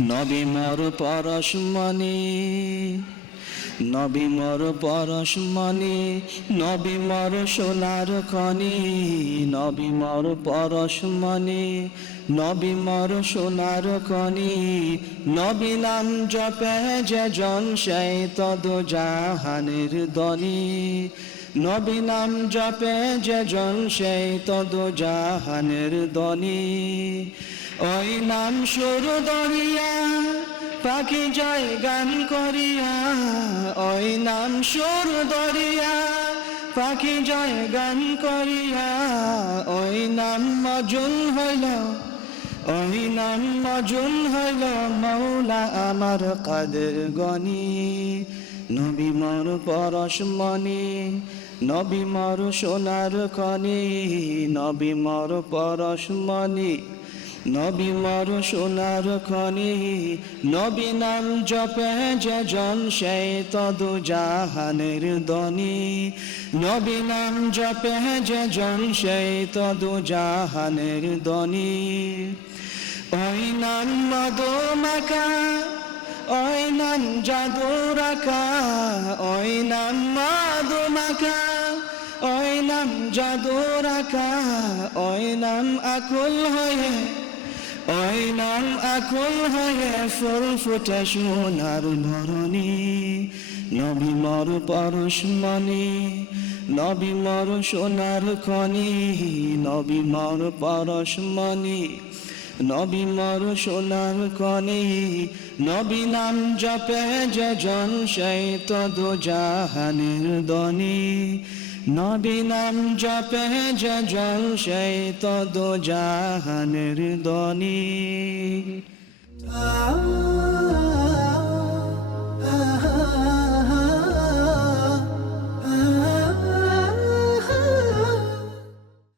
নবী মর পরশমণি নবী মর পরশমণি নবী মর সোনার খনি, নবী মর পরশমণি নবী মর সোনার খনি, নবী নাম জপে যে জন সেই তদ জাহানের দনি নবী নাম জপে যে জন সেই তদ জাহানের দনি ওই নাম সুর দরিয়া, পাখি জয় গান করিয়া। ওই নাম সুর দরিয়া, পাখি জয় গান করিয়া। ওই নাম মজুন হইল, ওই নাম মজুন হইল মৌলা আমার কাদের গনি। নবী মর পরশমণি নবী মর সোনার খনি। নবী মর পরশমণি নবী মর সোনার খনি, নবী নাম জপে যে জন, সেই তদু জাহানের দনি নবী নাম জপে যে জন, সেই তদু জাহানের দনি ওই নাম মাখা, ওই নাম জাদু রাখা, ওই নাম মধু মাখা, ওই নাম জাদু রাখা, ওই নাম আকুল হয়ে নাম আকুল হয়ে ফুল ফুটে সোনার ধরণী নবী মর পরশমণি নবী মর সোনার খনি। নবী মর পরশমণি নবী মর সোনার খনি। নবী নাম জপে যে জন, সেই তদু জাহানের দনি নবী নাম জপে জল সেই তদ জাহানের দনি